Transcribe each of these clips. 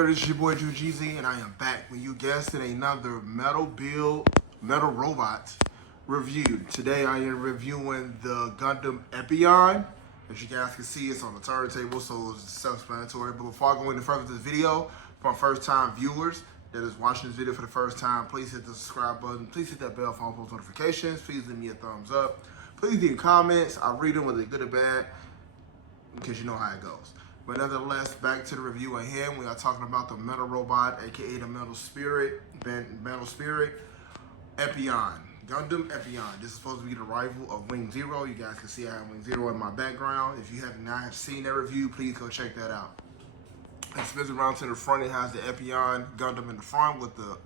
what it is, your boy Jeezy, and I am back when you guessed it, another metal robot review. Today I am reviewing the Gundam Epyon. As you guys can see, it's on the turntable, so it's self-explanatory. But before I go any further with this video, for my first-time viewers that is watching this video for the first time, please hit the subscribe button. Please hit that bell for all post notifications. Please leave me a thumbs up. Please leave comments. I read them, whether they're good or bad, because you know how it goes. But nonetheless, back to the review at hand. We are talking about the metal robot, aka the metal spirit, Epyon. Gundam Epyon. This is supposed to be the rival of Wing Zero. You guys can see I have Wing Zero in my background. If you have not seen that review, please go check that out. It spins around to the front. It has the Epyon Gundam in the front with the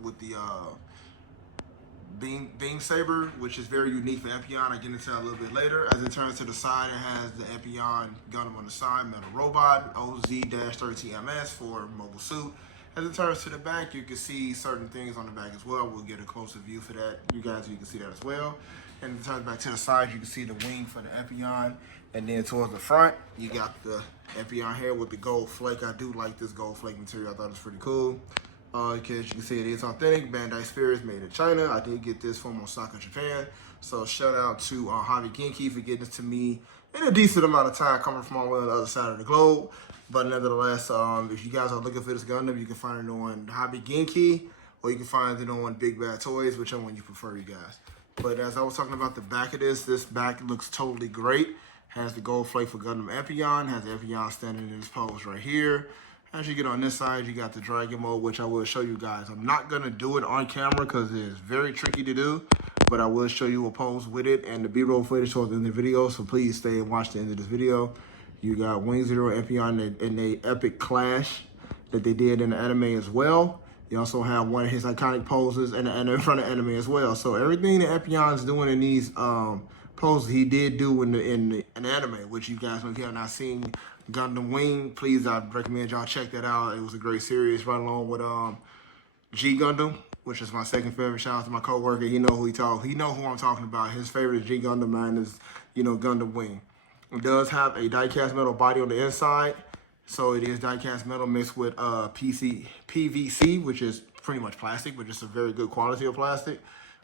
beam saber, which is very unique for Epyon. I get into that a little bit later. As it turns to the side, it has the Epyon Gundam on the side, metal robot, OZ-13MS for mobile suit. As it turns to the back, you can see certain things on the back as well. We'll get a closer view for that. You guys, you can see that as well. And it turns back to the side, you can see the wing for the Epyon. And then towards the front, you got the Epyon here with the gold flake. I do like this gold flake material. I thought it was pretty cool. Because you can see it is authentic. Bandai Spirits made in China. I did get this from Osaka, Japan. So shout out to Genki for getting this to me in a decent amount of time, coming from all the way on the other side of the globe. But nevertheless, if you guys are looking for this Gundam, you can find it on Genki, or you can find it on Big Bad Toys, whichever one you prefer, you guys. But as I was talking about the back of this back looks totally great. Has the gold flake for Gundam Epyon. Has the Epyon standing in this pose right here. As you get on this side, you got the dragon mode, which I will show you guys. I'm not going to do it on camera because it is very tricky to do, but I will show you a pose with it and the B-roll footage towards the end of the video, so please stay and watch the end of this video. You got Wing Zero and Epyon in a epic clash that they did in the anime as well. You also have one of his iconic poses in front of anime as well. So everything that Epyon's doing in these poses, he did do in the anime, which you guys, if you have not seen Gundam Wing, please, I'd recommend y'all check that out. It was a great series, right along with G Gundam, which is my second favorite. Shout out to my coworker. He know who I'm talking about. His favorite is G Gundam. Mine is, Gundam Wing. It does have a die-cast metal body on the inside, so it is die-cast metal mixed with PVC, which is pretty much plastic, but just a very good quality of plastic.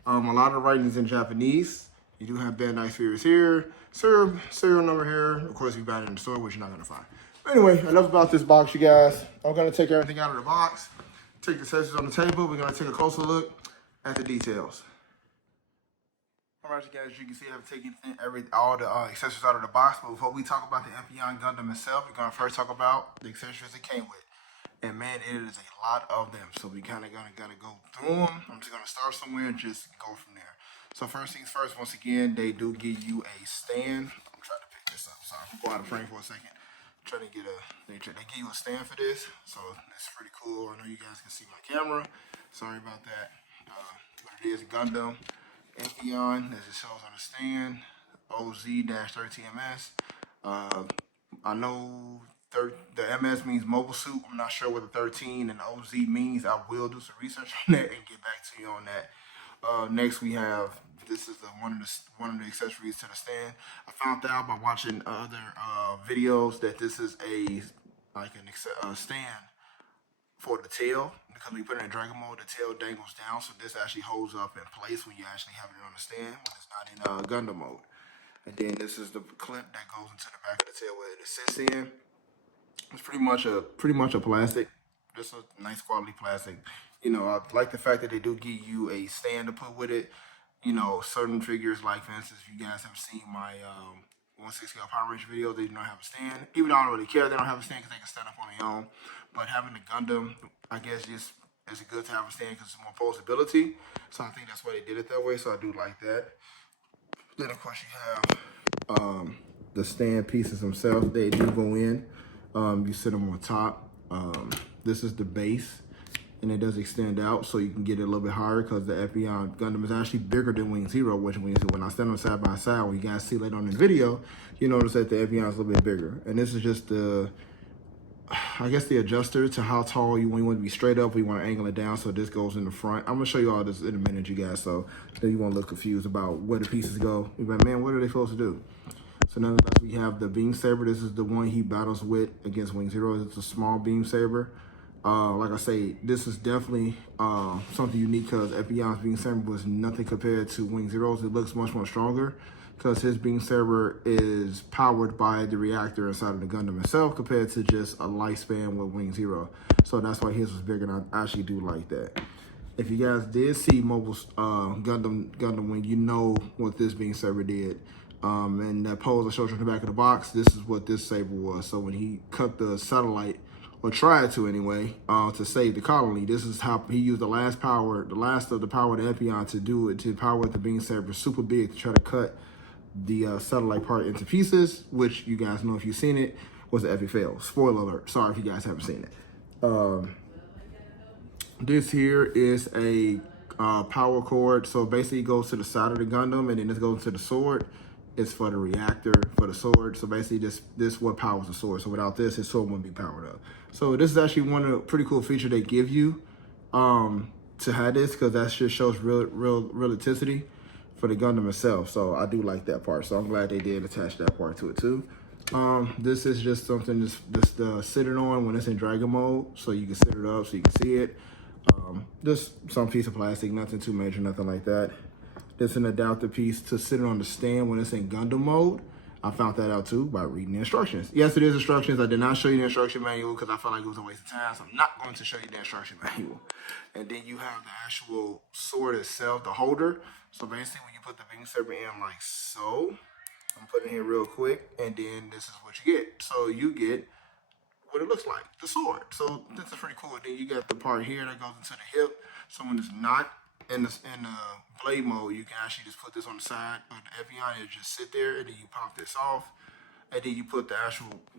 A lot of the writing is in Japanese. You do have Bandai Spirits here, serial number here. Of course, you buy it in the store, which you're not going to find. But anyway, enough about this box, you guys. I'm going to take everything out of the box, take the accessories on the table. We're going to take a closer look at the details. All right, you guys, you can see I've taken all the accessories out of the box. But before we talk about the Epyon Gundam itself, we're going to first talk about the accessories it came with. And man, it is a lot of them. So we kind of gotta go through them. I'm just going to start somewhere and just go from there. So first things first, once again, they do give you a stand. I'm trying to pick this up. Sorry, I'm go out of frame for a second. I'm trying to get they give you a stand for this. So it's pretty cool. I know you guys can see my camera. Sorry about that. But it is Gundam Epyon, as it shows on the stand. OZ-13MS. I know the MS means mobile suit. I'm not sure what the 13 and OZ means. I will do some research on that and get back to you on that. Next we have, this is one of the accessories to the stand. I found out by watching other videos that this is a stand for the tail, because we put it in Dragon mode, the tail dangles down, so this actually holds up in place when you actually have it on the stand when it's not in Gundam mode. And then this is the clip that goes into the back of the tail where it sits in. It's pretty much a plastic, just a nice quality plastic. I like the fact that they do give you a stand to put with it. Certain figures, like for instance, if you guys have seen my 160 Power Ranger video, they do not have a stand. Even though I don't really care, they don't have a stand because they can stand up on their own. But having the Gundam, I guess, it's good to have a stand because it's more posability. So I think that's why they did it that way. So I do like that. Then of course you have the stand pieces themselves. They do go in. You sit them on top. This is the base, and it does extend out so you can get it a little bit higher, because the Epyon Gundam is actually bigger than Wing Zero, which when I stand them side by side, when you guys see later on in the video, you notice that the Epyon is a little bit bigger. And this is just the adjuster to how tall when you want to be straight up, or you want to angle it down, so this goes in the front. I'm going to show you all this in a minute, you guys, so then you won't look confused about where the pieces go. You're like, man, what are they supposed to do? So nonetheless, we have the beam saber. This is the one he battles with against Wing Zero. It's a small beam saber. Like I say, this is definitely something unique because Epyon's beam saber was nothing compared to Wing Zero's. It looks much more stronger because his beam saber is powered by the reactor inside of the Gundam itself compared to just a lifespan with Wing Zero. So that's why his was bigger, and I actually do like that. If you guys did see Mobile Gundam Wing, you know what this beam saber did. And that pose I showed you in the back of the box, this is what this saber was. So when he cut the satellite, or tried to anyway, to save the colony, this is how he used the last of the power to Epyon to do it, to power the beam saber super big to try to cut the satellite part into pieces, which you guys know if you've seen it, was an epic fail. Spoiler alert. Sorry if you guys haven't seen it. This here is a power cord. So basically it goes to the side of the Gundam and then this goes to the sword. It's for the reactor, for the sword. So basically this what powers the sword. So without this, his sword wouldn't be powered up. So this is actually one of the pretty cool features they give you to have this, because that just shows realisticity for the Gundam itself. So I do like that part. So I'm glad they did attach that part to it too. This is just something just sit it on when it's in Dragon mode. So you can sit it up so you can see it. Just some piece of plastic, nothing too major, nothing like that. This is an adapter piece to sit it on the stand when it's in Gundam mode. I found that out too by reading the instructions. Yes, it is instructions. I did not show you the instruction manual because I felt like it was a waste of time. So I'm not going to show you the instruction manual. And then you have the actual sword itself, the holder. So basically when you put the beam saber in like so, I'm putting it here real quick, and then this is what you get. So you get what it looks like, the sword. So this is pretty cool. Then you got the part here that goes into the hip. So when it's not in the blade mode, you can actually just put this on the side of the Epyon and just sit there, and then you pop this off, and then you put the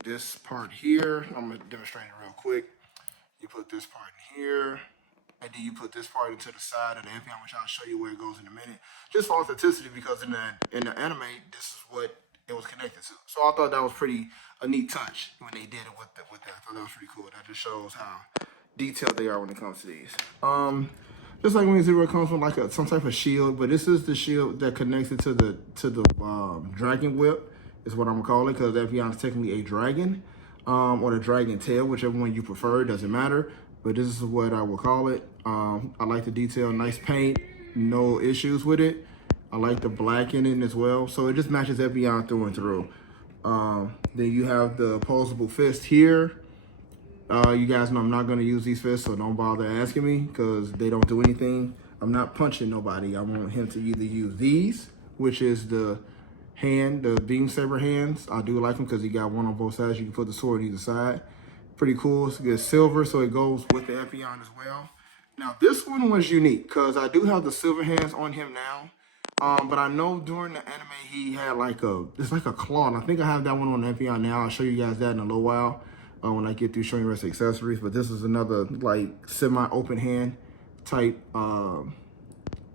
this part here. I'm gonna demonstrate it real quick. You put this part in here, and then you put this part into the side of the Epyon, which I'll show you where it goes in a minute. Just for authenticity, because in the anime, this is what it was connected to. So I thought that was a neat touch when they did it with that. I thought that was pretty cool. That just shows how detailed they are when it comes to these. Just like when Zero comes from like some type of shield, but this is the shield that connects it to the dragon whip, is what I'm gonna call it, because Epyon is technically a dragon, or the dragon tail, whichever one you prefer, it doesn't matter. But this is what I will call it. I like the detail, nice paint, no issues with it. I like the black in it as well, so it just matches Epyon through and through. Then you have the opposable fist here. You guys know I'm not going to use these fists, so don't bother asking me because they don't do anything. I'm not punching nobody. I want him to either use these, which is the beam saber hands. I do like them because you got one on both sides. You can put the sword on either side. Pretty cool. It's good silver, so it goes with the Epyon as well. Now, this one was unique because I do have the silver hands on him now. But I know during the anime he had it's like a claw, and I think I have that one on Epyon now. I'll show you guys that in a little while when I get through showing you the rest of the accessories. But this is another like semi-open hand type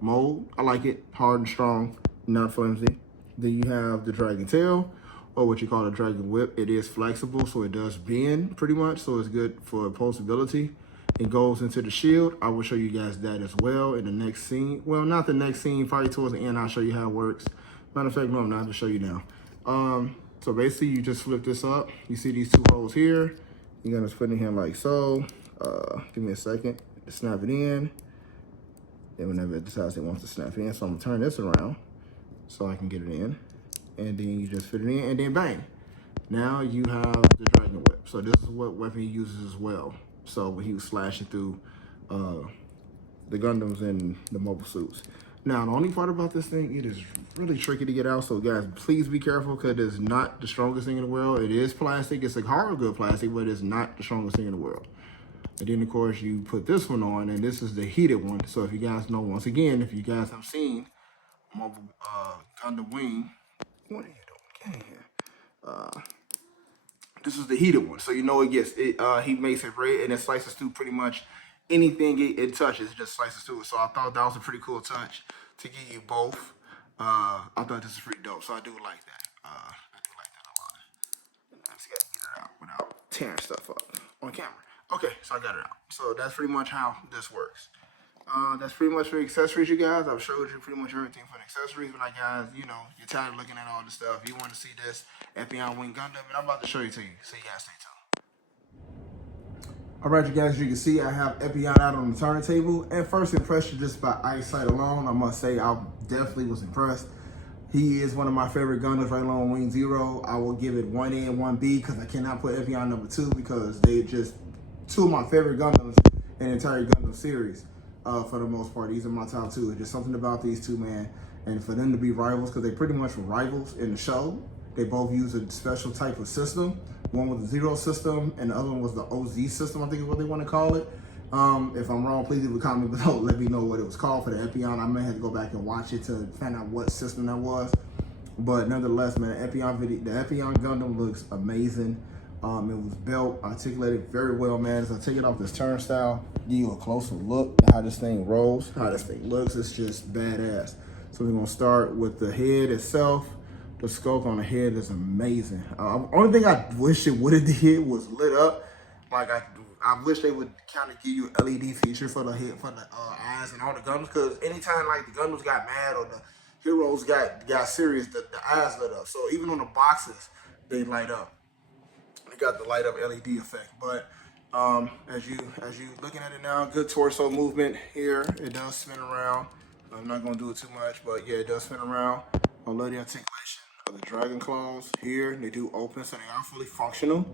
mold. I like it, hard and strong, not flimsy. Then you have the dragon tail, or what you call the dragon whip. It is flexible, so it does bend pretty much, so it's good for pulsability. It goes into the shield. I will show you guys that as well in the next scene. Well, not the next scene, probably towards the end, I'll show you how it works. Matter of fact, no, I'm not, to show you now. So basically you just flip this up. You see these two holes here. You're gonna put it in here like so. Give me a second, snap it in. Then whenever it decides it wants to snap in, so I'm gonna turn this around so I can get it in. And then you just fit it in, and then bang. Now you have the dragon whip. So this is what weapon he uses as well. So when he was slashing through the Gundams and the mobile suits. Now, the only part about this thing, it is really tricky to get out. So guys, please be careful because it's not the strongest thing in the world. It is plastic. It's a hard good plastic, but it's not the strongest thing in the world. And then of course you put this one on, and this is the heated one. So if you guys know, once again, if you guys have seen mobile Gundam Wing, what are you doing? Get in here. This is the heated one, so you know he makes it red, and it slices through pretty much anything it touches. It just slices through it. So I thought that was a pretty cool touch to give you both. I thought this is pretty dope, so I do like that. I do like that a lot. I just gotta get it out without tearing stuff up on camera. Okay, so I got it out. So that's pretty much how this works. That's pretty much for accessories, you guys. I've showed you pretty much everything for the accessories. But like, guys, you know, you're tired of looking at all this stuff. You want to see this Epyon Wing Gundam, and I'm about to show you to you. So you guys stay tuned. All right, you guys, as you can see, I have Epyon out on the turntable. And first impression, just by eyesight alone, I must say I definitely was impressed. He is one of my favorite Gundams right along Wing Zero. I will give it 1A and 1B because I cannot put Epyon number 2 because they just two of my favorite Gundams in the entire Gundam series. For the most part, these are my top 2. It's just something about these two, man. And for them to be rivals, because they pretty much were rivals in the show. They both use a special type of system. One was the Zero system, and the other one was the OZ system, I think is what they want to call it. If I'm wrong, please leave a comment below. Let me know what it was called for the Epyon. I may have to go back and watch it to find out what system that was. But nonetheless, man, the Epyon Gundam looks amazing. It was built, articulated very well, man. As I take it off this turnstile, give you a closer look at how this thing rolls, how this thing looks. It's just badass. So we're gonna start with the head itself. The sculpt on the head is amazing. Only thing I wish it would have did was lit up. Like I wish they would kind of give you an LED feature for the head, for the eyes and all the Gundams. Because anytime like the Gundams got mad or the heroes got serious, the eyes lit up. So even on the boxes, they light up. They got the light up LED effect. But as you looking at it now, good torso movement here. It does spin around. I'm not gonna do it too much, but yeah, it does spin around. I love the articulation of the dragon claws here. They do open, so they are fully functional.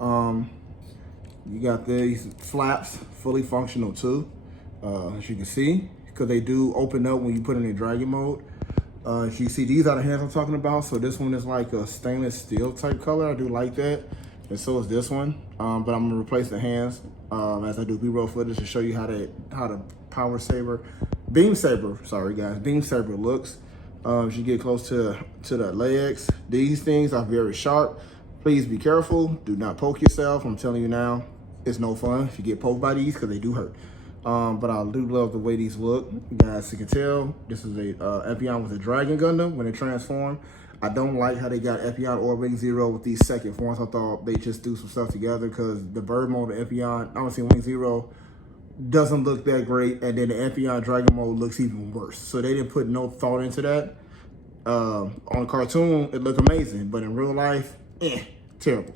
You got these flaps, fully functional too, as you can see, because they do open up when you put in a dragon mode. As you see, these are the hands I'm talking about. So this one is like a stainless steel type color. I do like that. And so is this one. But I'm gonna replace the hands as I do B-roll footage to show you how the beam saber looks. As you get close to the legs, these things are very sharp. Please be careful. Do not poke yourself. I'm telling you now, it's no fun if you get poked by these because they do hurt. But I do love the way these look. You guys can tell, this is a Epyon with a Dragon Gundam when it transformed. I don't like how they got Epyon or Wing Zero with these second forms. I thought they just threw some stuff together because the bird mode of Epyon, I don't see Wing Zero, doesn't look that great. And then the Epyon Dragon mode looks even worse. So they didn't put no thought into that. On the cartoon, it looked amazing. But in real life, terrible.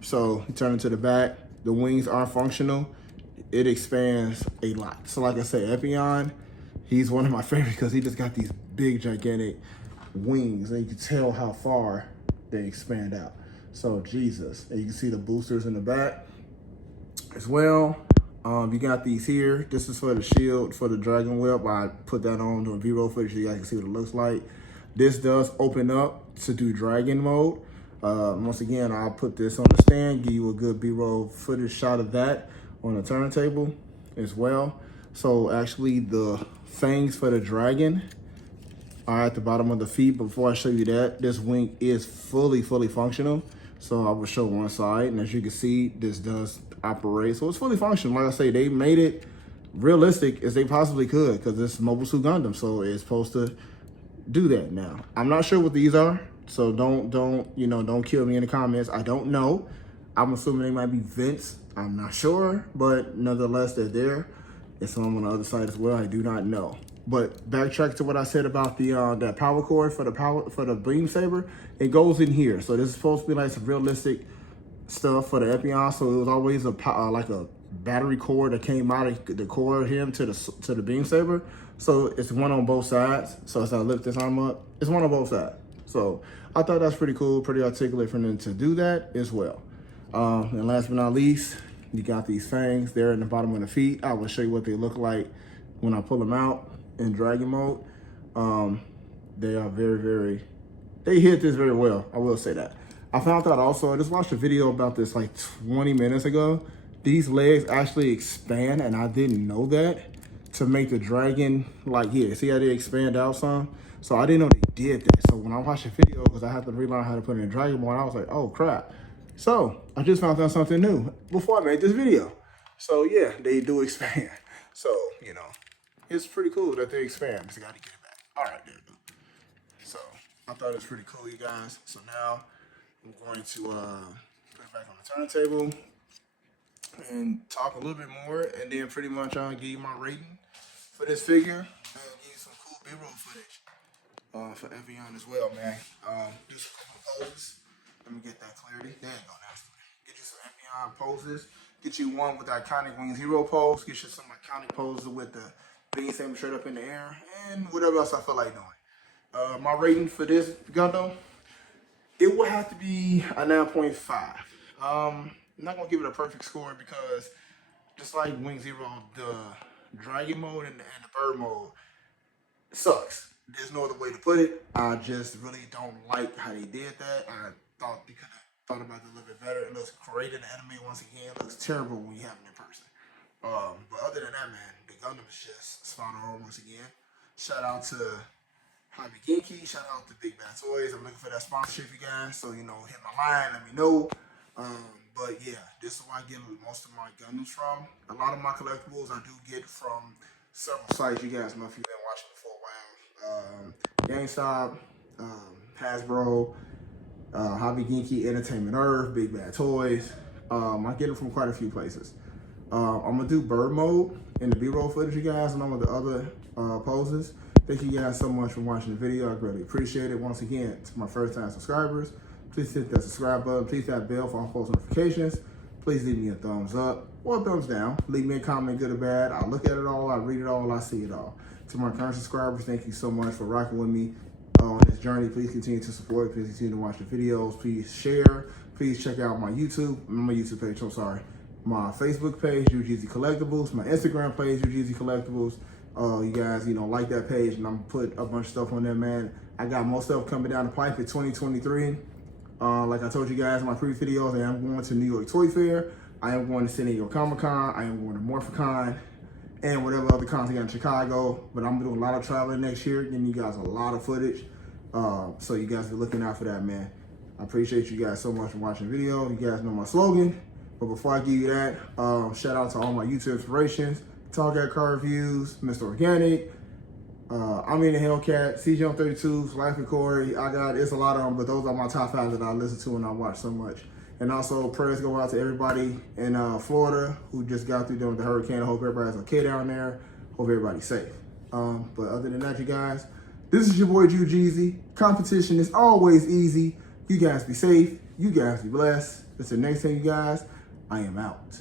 So you turn it to the back. The wings are functional. It expands a lot. So like I said, Epyon, he's one of my favorites because he just got these big, gigantic wings. And you can tell how far they expand out. So Jesus. And you can see the boosters in the back as well. You got these here. This is for the shield, for the Dragon Whip. I put that on doing B-roll footage so you guys can see what it looks like. This does open up to do Dragon mode. Once again, I'll put this on the stand, give you a good B-roll footage shot of that on the turntable as well. So actually the fangs for the dragon are at the bottom of the feet. Before I show you that, this wing is fully functional. So I will show one side, and as you can see, this does operate. So it's fully functional. Like I say, they made it realistic as they possibly could because it's Mobile Suit Gundam, so it's supposed to do that. Now, I'm not sure what these are, so don't kill me in the comments. I don't know. I'm assuming they might be vents. I'm not sure, but nonetheless, they're there. It's some on the other side as well. I do not know. But backtrack to what I said about the that power cord for the beam saber. It goes in here. So this is supposed to be like some realistic stuff for the Epyon. So it was always like a battery cord that came out of the core of him to the beam saber. So it's one on both sides. So as I lift this arm up, it's one on both sides. So I thought that's pretty cool, pretty articulate for them to do that as well. And last but not least, you got these fangs there in the bottom of the feet. I will show you what they look like when I pull them out in Dragon mode. They are they hit this very well, I will say that. I found out also, I just watched a video about this like 20 minutes ago. These legs actually expand, and I didn't know that, to make the dragon, like here, see how they expand out some? So I didn't know they did that. So when I watched the video, because I have to relearn how to put it in Dragon mode, I was like, oh crap. So I just found out something new before I made this video. So yeah, they do expand. So, it's pretty cool that they expand. Just gotta get it back. All right, there we go. So I thought it was pretty cool, you guys. So now I'm going to put it back on the turntable and talk a little bit more, and then pretty much I'll give you my rating for this figure and give you some cool B-roll footage for Epyon as well, man. Do some cool poses. Let me get that clarity. There you go, now. Get you some Epyon poses Get you one with the iconic Wing Zero pose. Get you some iconic poses with the beam saber straight up in the air, and whatever else I feel like doing. My rating for this Gundam, it will have to be a 9.5. I'm not gonna give it a perfect score because just like Wing Zero, the Dragon mode and the Bird mode sucks. There's no other way to put it. I just really don't like how they did that. I thought they could have thought about it a little bit better. It looks great in the anime once again. It looks terrible when you have it in person. But other than that, man, the Gundam is just spot on once again. Shout out to Genki. Shout out to Big Bad Toys. I'm looking for that sponsorship, you guys. So, hit my line, let me know. But yeah, this is where I get most of my Gundams from. A lot of my collectibles I do get from several sites. You guys know if you've been watching for a while. GameStop, Hasbro, Hobby Genki, Entertainment Earth, Big Bad Toys. I get it from quite a few places. I'm gonna do bird mode in the B-roll footage, you guys, along with the other poses. Thank you guys so much for watching the video. I greatly appreciate it. Once again, to my first-time subscribers, please hit that subscribe button. Please hit that bell for all post notifications. Please leave me a thumbs up or a thumbs down. Leave me a comment, good or bad. I look at it all, I read it all, I see it all. To my current subscribers, thank you so much for rocking with me on this journey. Please continue to support. Please continue to watch the videos. Please share. Please check out my YouTube page, I'm sorry. My Facebook page, UGZ Collectibles. My Instagram page, UGZ Collectibles. You guys, like that page, and I'm gonna put a bunch of stuff on there, man. I got more stuff coming down the pipe in 2023. Like I told you guys in my previous videos, I am going to New York Toy Fair. I am going to San Diego Comic-Con. I am going to Morphicon and whatever other cons I got in Chicago. But I'm doing a lot of traveling next year, giving you guys a lot of footage. So you guys be looking out for that, man. I appreciate you guys so much for watching the video. You guys know my slogan. But before I give you that, shout out to all my YouTube inspirations. Talk at Car Reviews, Mr. Organic, I'm in the Hellcat, CJ on 32s, Life and Corey. It's a lot of them, but those are my top 5 that I listen to and I watch so much. And also prayers go out to everybody in Florida who just got through doing the hurricane. I hope everybody's okay down there. Hope everybody's safe. But other than that, you guys, this is your boy Jeezy. Competition is always easy. You guys be safe. You guys be blessed. Until next time, you guys, I am out.